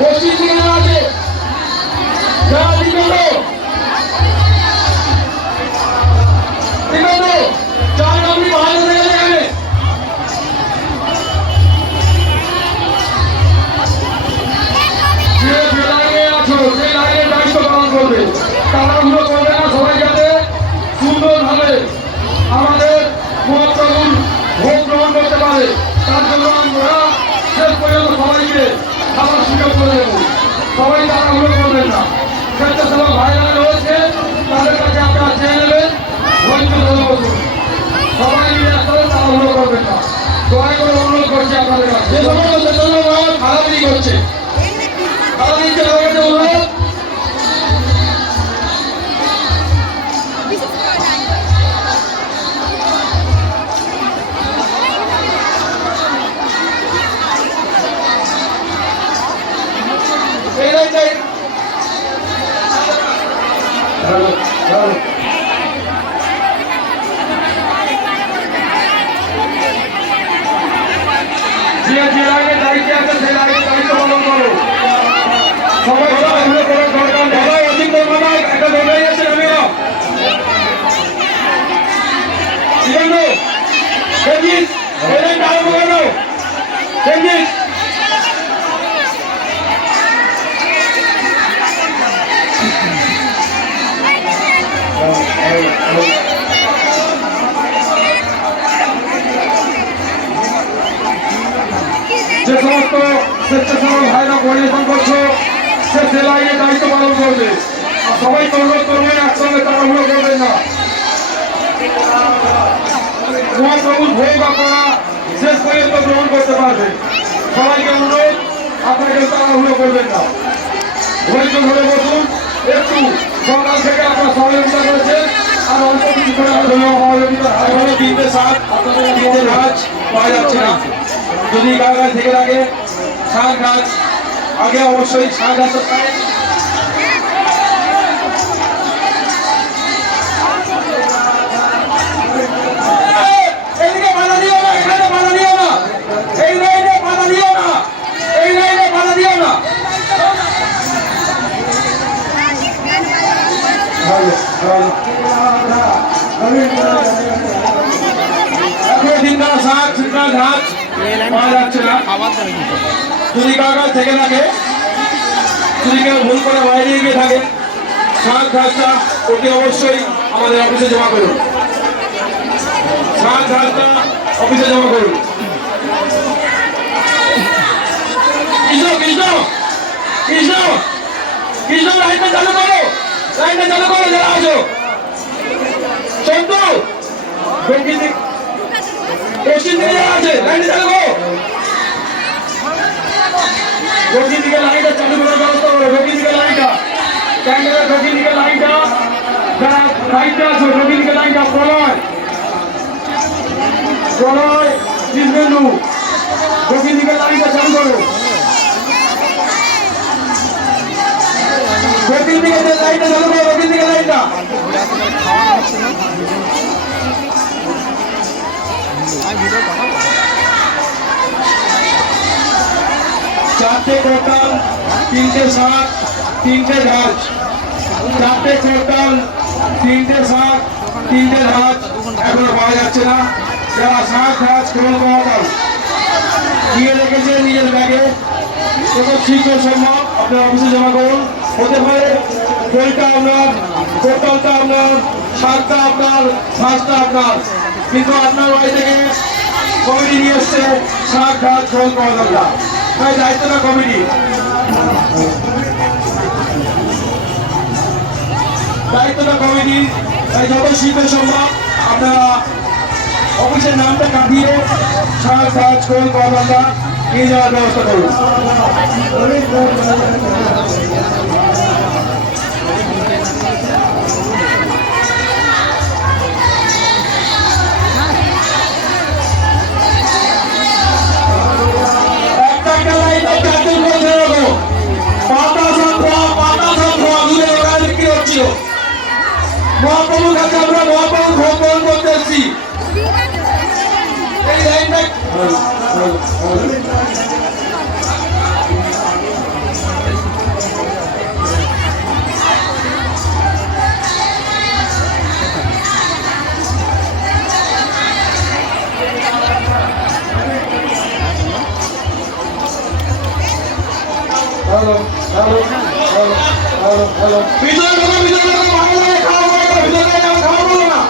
পশ্চিম দিকে আছে যারা দিগন্ত চার আপনি বাইরে থেকে যাবে যে লাইনে আছো সেই লাইনের দায়িত্ব পালন করবে তাড়াহুড়ো করবে না সবাই যাতে সুন্দরভাবে আমাদের মহাপ্রভুর ভোগ গ্রহণ করতে পারে তার জন্য আমরা শেষ পর্যন্ত সবাইকে খাবার সুযোগ করে দেবো সবাই তাড়াহুড়ো করবেন না স্বেচ্ছাসেবক ভাইরা রয়েছে তাদের কাছে আপনারা চেয়ে নেবেন ধৈর্য ধরে বসুন সবাই মিলে আসলে তাড়াহুড়ো করবেন না দয়া করে অনুরোধ করছি আপনাদের কাছে যে সমস্ত স্বেচ্ছাসেবক খারাপই করছে খারাপই কাছে অনুরোধ যে লাইনে দায়িত্বে আছে সেই লাইনে দায়িত্ব পালন করো সবাই তাড়াহুড়ো করার দরকার নেই সবাই অধিক পরিমাণে একটা দৌড়াই আছে আমিও দিগন্ত সঞ্জিত এই ডাল বলো সঞ্জিত যে সমস্ত স্বেচ্ছাসেবক ভাইরা পরিবেশন করছো সে লাইনে দায়িত্ব পালন করবে সবাইকে অনুরোধ করবেন একসঙ্গে তাড়াহুড়ো করবেন না মহাপ্রভুর ভোগ আপনারা শেষ পর্যন্ত গ্রহণ করতে পারবেন সবাইকে অনুরোধ আপনাকে তাড়াহুড়ো করবেন না ধৈর্য ধরে বসুন একটু সকাল থেকে আপনারা সহযোগিতা করেছেন আর অল্প কিছু করে সহযোগিতা তিনটে সাত আপনাদের তিনটে গাছ পাওয়া যাচ্ছে না যদি গাছ থেকে থাকে শাক গাছ আগে অবশ্যই শাক গাছ এইদিকে বাধা দিও না এখানে বাধা দিও না এই লাইনে বাধা দিও না এই লাইনে বাধা দিও না শাক ঘাস পাওয়া যাচ্ছে না যদি কাগজ থেকে থাকে যদি কেউ ভুল করে বাইরে গিয়ে থাকে শাক ঘাসটা ওটি অবশ্যই আমাদের অফিসে জমা করুন শাক ঘাসটা অফিসে জমা করুন কৃষ্ণ কৃষ্ণ কৃষ্ণ কৃষ্ণ লাইনটা চালু করো যারা আছো চন্দ্র পশ্চিম দিকে যারা আছে লাইনটা চালু করো দক্ষিণ দিকে লাইনটা চালু করার ব্যবস্থা করো দক্ষিণ দিকে লাইনটা ক্যান্ডেলের দক্ষিণ দিকে লাইনটা যারা লাইনটা আছো দক্ষিণ দিকে লাইনটা প্রলয় কৃষ্ণেন্দু দক্ষিণ দিকে লাইনটা চালু করো দক্ষিণ দিকে লাইনটা চালু করো দক্ষিণ দিকে লাইনটা চারটে টোটাল তিনটে শাক তিনটে ঘাস চারটে টোটাল তিনটে শাক তিনটে ঘাস এখনো পাওয়া যাচ্ছে না যারা শাক ঘাস গ্রহণ করা নিয়ে রেখেছে নিজের ব্যাগে যত শীঘ্র সম্ভব আপনার অফিসে জমা করুন হতে পারে বইটা আপনার টোটালটা আপনার শাকটা আপনার ঘাসটা আপনার কিন্তু আপনার বাড়ি থেকে কমিটি নিয়ে এসছে শাক ঘাস গ্রহণ করা দরকার তাই দায়িত্বটা কমিটি তাই যত শীঘ্র সম্ভব আপনারা অফিসের নামটা কাটিয়ে শাক ঘাস গ্রহণ করা দরকার নিয়ে যাওয়ার ব্যবস্থা করুন মহাপ্রভুর কাছে আমরা মহাপ্রভুর ভোগ গ্রহণ করতে এসেছি এই লাইনটা hello hello hello hello hello ভিতরে ঢোকা ভালো লাগে খাওয়া দাওয়া ভিতরে খাওয়া বলো না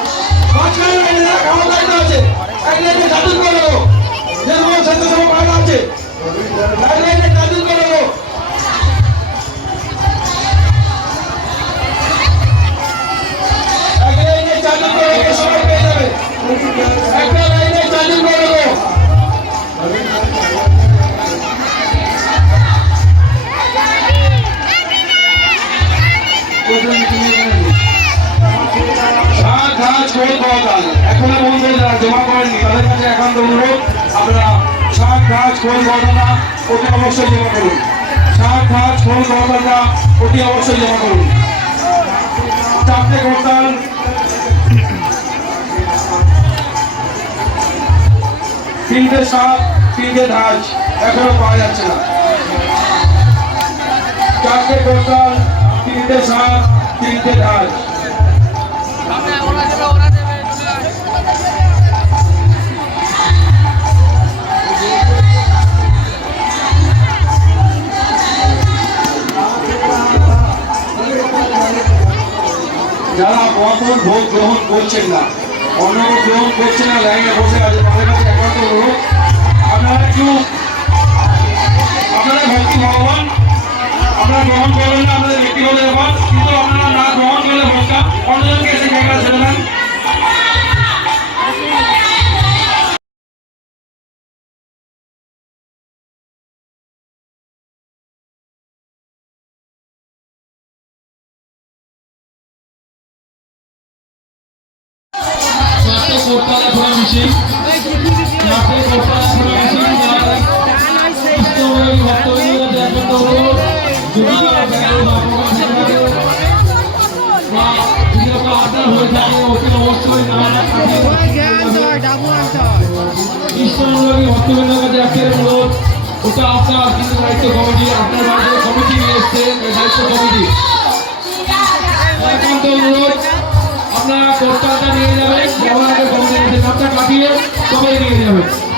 মাঝখানে লাইনে খাওয়া দাওয়া আছে এক লাইনে চাদর করে দেবো যে তোমার সাথে সব পাড়া আছে এক লাইনে চাদর করে দেবো এক লাইনে চাদর করে দেবো সবাই পেয়ে যাবে একটা লাইনে চাদর করে দেবো এখনো বন্ধু যারা জমা করেননি তাদের কাছে একান্ত অনুরোধ আপনারা শাক গাছ খোল গহনা অতি অবশ্যই জমা করুন শাক গাছ খোল গহনা অতি অবশ্যই জমা করুন চারটে করতাল তিনটে শাক তিনটে ধাজ এখনো পাওয়া যাচ্ছে না চারটে করতাল তিনটে শাক তিনটে ধাজ যারা বর্তমান ভোগ গ্রহণ করছেন না অন্ন গ্রহণ করছেন না লাইনে বসে আছে তাদের কাছে একান্ত অনুরোধ আপনারা একটু আপনারা ভক্তি ভগবান আপনারা গ্রহণ করবেন না আপনাদের ব্যক্তিগত ব্যাপার কিন্তু আপনারা না গ্রহণ করলে ভোগটা অন্যজনকে এসে জায়গা ছেড়ে দেন ওটা আপনার কিন্তু দায়িত্ব কমিটি আপনার বাড়িতে কমিটি নিয়ে এসছে দায়িত্ব কমিটি একান্ত অনুরোধ আপনারা কোর্টাটা নিয়ে যাবেন কমিটি নামটা কাটিয়ে সবাই নিয়ে যাবেন